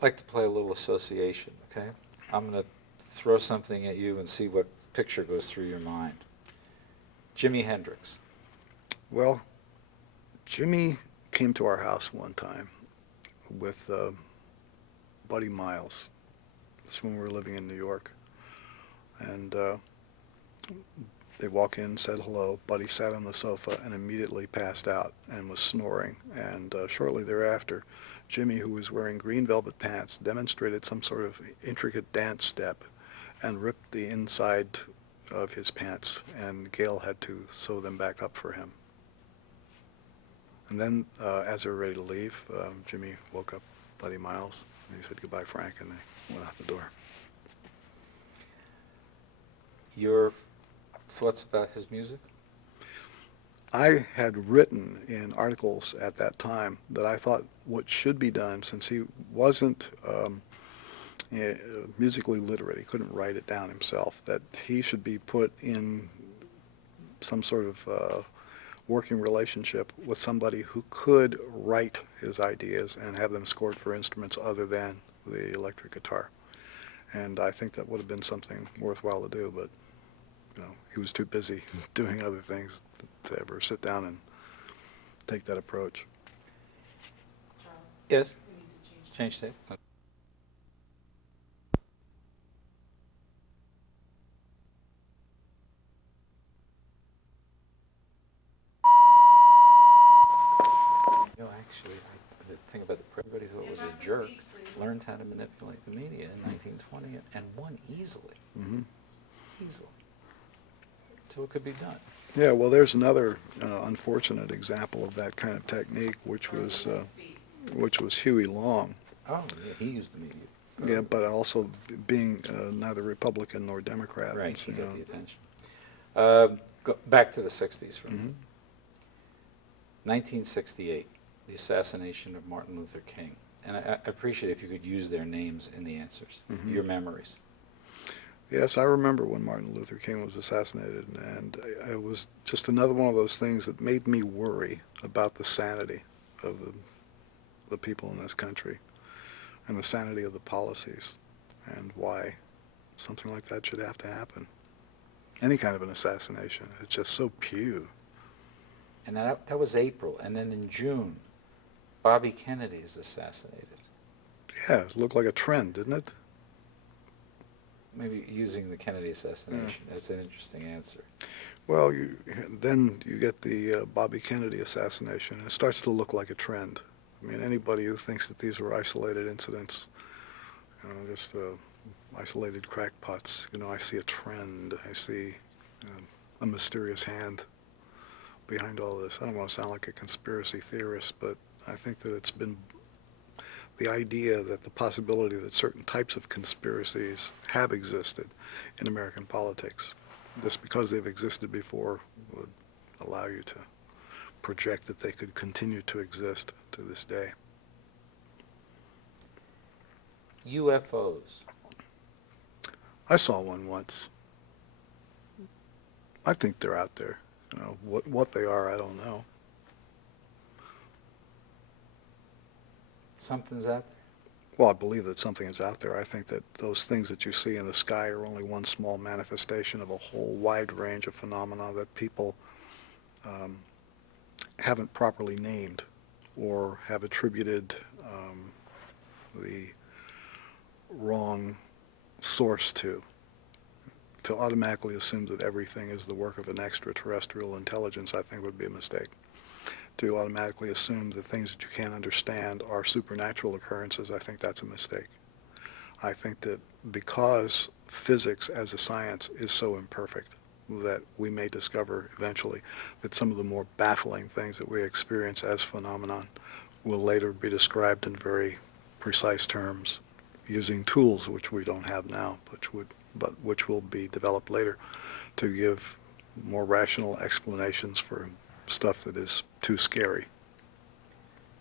like to play a little association, okay? I'm going to throw something at you and see what picture goes through your mind. Jimi Hendrix. Well, Jimmy came to our house one time with Buddy Miles. This when we were living in New York. And they walk in, said hello. Buddy sat on the sofa and immediately passed out and was snoring. And shortly thereafter, Jimmy, who was wearing green velvet pants, demonstrated some sort of intricate dance step and ripped the inside of his pants, and Gail had to sew them back up for him. And then, as they were ready to leave, Jimmy woke up Buddy Miles, and he said, "Goodbye, Frank," and they went out the door. Your thoughts about his music? I had written in articles at that time that I thought what should be done, since he wasn't musically literate, he couldn't write it down himself, that he should be put in some sort of working relationship with somebody who could write his ideas and have them scored for instruments other than the electric guitar. And I think that would have been something worthwhile to do, but he was too busy doing other things to ever sit down and take that approach. Yes? We need to change tape. Actually, the thing about everybody thought it was a jerk, learned how to manipulate the media in 1920 and won easily. Mm-hmm. Easily. So it could be done. Yeah, well, there's another unfortunate example of that kind of technique, which was Huey Long. Oh, yeah, he used the media. Yeah, but also being neither Republican nor Democrat. Right, so, he got the attention. Go back to the 60s for a minute. 1968, the assassination of Martin Luther King. And I appreciate if you could use their names in the answers, your memories. Yes, I remember when Martin Luther King was assassinated, and it was just another one of those things that made me worry about the sanity of the people in this country and the sanity of the policies and why something like that should have to happen. Any kind of an assassination, it's just so pew. And that was April, and then in June, Bobby Kennedy is assassinated. Yeah, it looked like a trend, didn't it? Maybe using the Kennedy assassination. That's an interesting answer. Well, then you get the Bobby Kennedy assassination, and it starts to look like a trend. I mean, anybody who thinks that these were isolated incidents, just isolated crackpots, I see a trend. I see a mysterious hand behind all this. I don't want to sound like a conspiracy theorist, but I think that it's been the idea that the possibility that certain types of conspiracies have existed in American politics, just because they've existed before, would allow you to project that they could continue to exist to this day. UFOs. I saw one once. I think they're out there. What they are, I don't know. Something's out there? Well, I believe that something is out there. I think that those things that you see in the sky are only one small manifestation of a whole wide range of phenomena that people haven't properly named or have attributed the wrong source to. To automatically assume that everything is the work of an extraterrestrial intelligence, I think, would be a mistake. To automatically assume that things that you can't understand are supernatural occurrences, I think that's a mistake. I think that because physics as a science is so imperfect, that we may discover eventually that some of the more baffling things that we experience as phenomenon will later be described in very precise terms using tools which we don't have now, but which will be developed later to give more rational explanations for stuff that is too scary.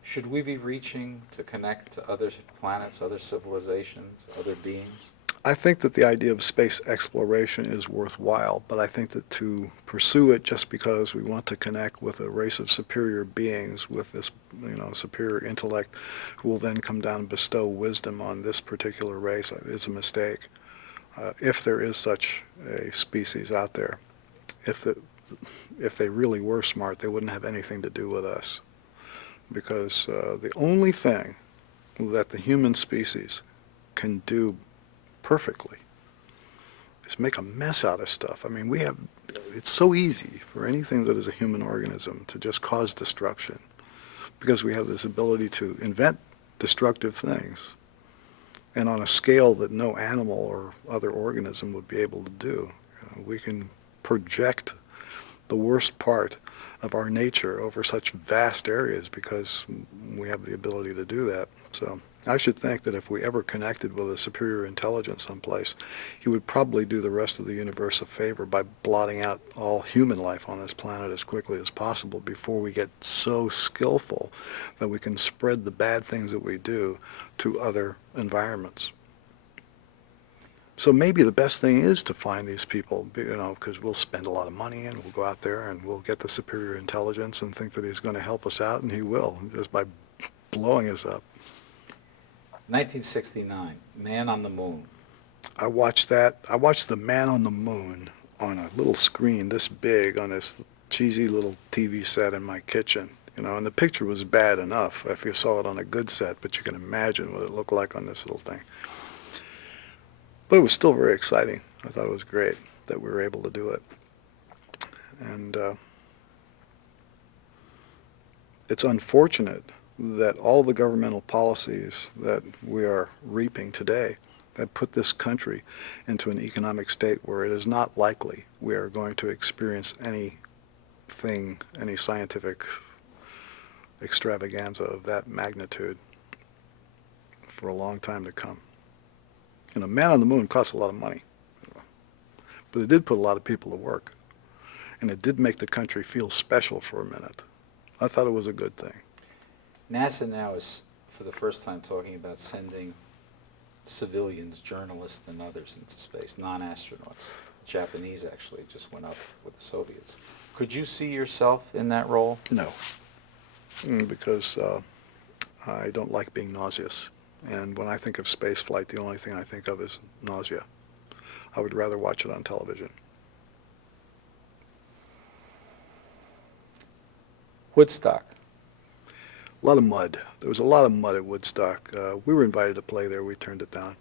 Should we be reaching to connect to other planets, other civilizations, other beings? I think that the idea of space exploration is worthwhile, but I think that to pursue it just because we want to connect with a race of superior beings with this, superior intellect who will then come down and bestow wisdom on this particular race is a mistake. If there is such a species out there, if they really were smart, they wouldn't have anything to do with us. Because the only thing that the human species can do perfectly is make a mess out of stuff. I mean, it's so easy for anything that is a human organism to just cause destruction because we have this ability to invent destructive things and on a scale that no animal or other organism would be able to do. We can project the worst part of our nature over such vast areas because we have the ability to do that. So I should think that if we ever connected with a superior intelligence someplace, he would probably do the rest of the universe a favor by blotting out all human life on this planet as quickly as possible before we get so skillful that we can spread the bad things that we do to other environments. So maybe the best thing is to find these people, because we'll spend a lot of money and we'll go out there and we'll get the superior intelligence and think that he's going to help us out, and he will, just by blowing us up. 1969, Man on the Moon. I watched that. I watched The Man on the Moon on a little screen this big on this cheesy little TV set in my kitchen. And the picture was bad enough if you saw it on a good set, but you can imagine what it looked like on this little thing. But it was still very exciting. I thought it was great that we were able to do it. And it's unfortunate that all the governmental policies that we are reaping today have put this country into an economic state where it is not likely we are going to experience any scientific extravaganza of that magnitude for a long time to come. Man on the Moon costs a lot of money, but it did put a lot of people to work, and it did make the country feel special for a minute. I thought it was a good thing. NASA now is, for the first time, talking about sending civilians, journalists, and others into space, non-astronauts. The Japanese actually just went up with the Soviets. Could you see yourself in that role? No, because I don't like being nauseous. And when I think of space flight, the only thing I think of is nausea. I would rather watch it on television. Woodstock. A lot of mud. There was a lot of mud at Woodstock. We were invited to play there. We turned it down.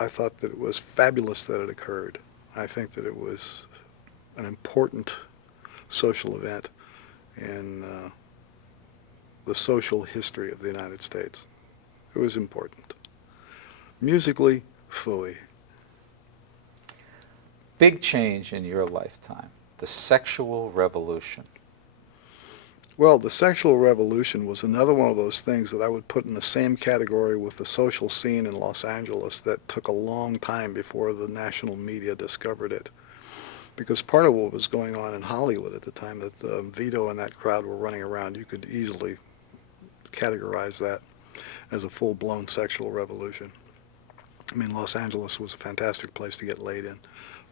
I thought that it was fabulous that it occurred. I think that it was an important social event in the social history of the United States. It was important. Musically, phooey. Big change in your lifetime, the sexual revolution. Well, the sexual revolution was another one of those things that I would put in the same category with the social scene in Los Angeles that took a long time before the national media discovered it. Because part of what was going on in Hollywood at the time that Vito and that crowd were running around, you could easily categorize that as a full-blown sexual revolution. I mean, Los Angeles was a fantastic place to get laid in.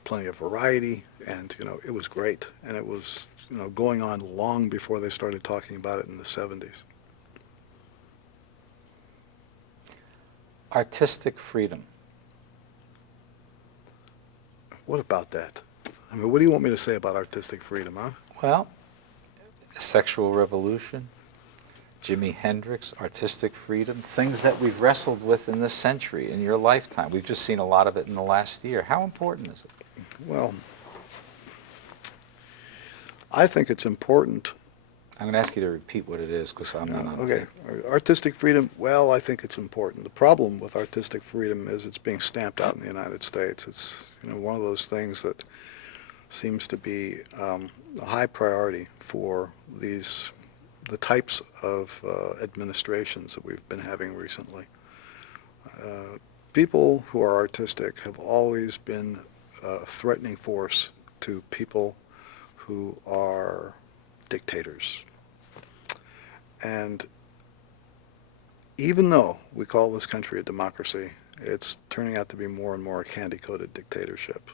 Plenty of variety, and, it was great. And it was, going on long before they started talking about it in the 70s. Artistic freedom. What about that? I mean, what do you want me to say about artistic freedom, huh? Well, sexual revolution, Jimi Hendrix, artistic freedom, things that we've wrestled with in this century, in your lifetime. We've just seen a lot of it in the last year. How important is it? Well, I think it's important. I'm going to ask you to repeat what it is because I'm not on Okay. tape. Artistic freedom, well, I think it's important. The problem with artistic freedom is it's being stamped out in the United States. It's, one of those things that seems to be a high priority for the types of administrations that we've been having recently. People who are artistic have always been a threatening force to people who are dictators. And even though we call this country a democracy, it's turning out to be more and more a candy-coated dictatorship.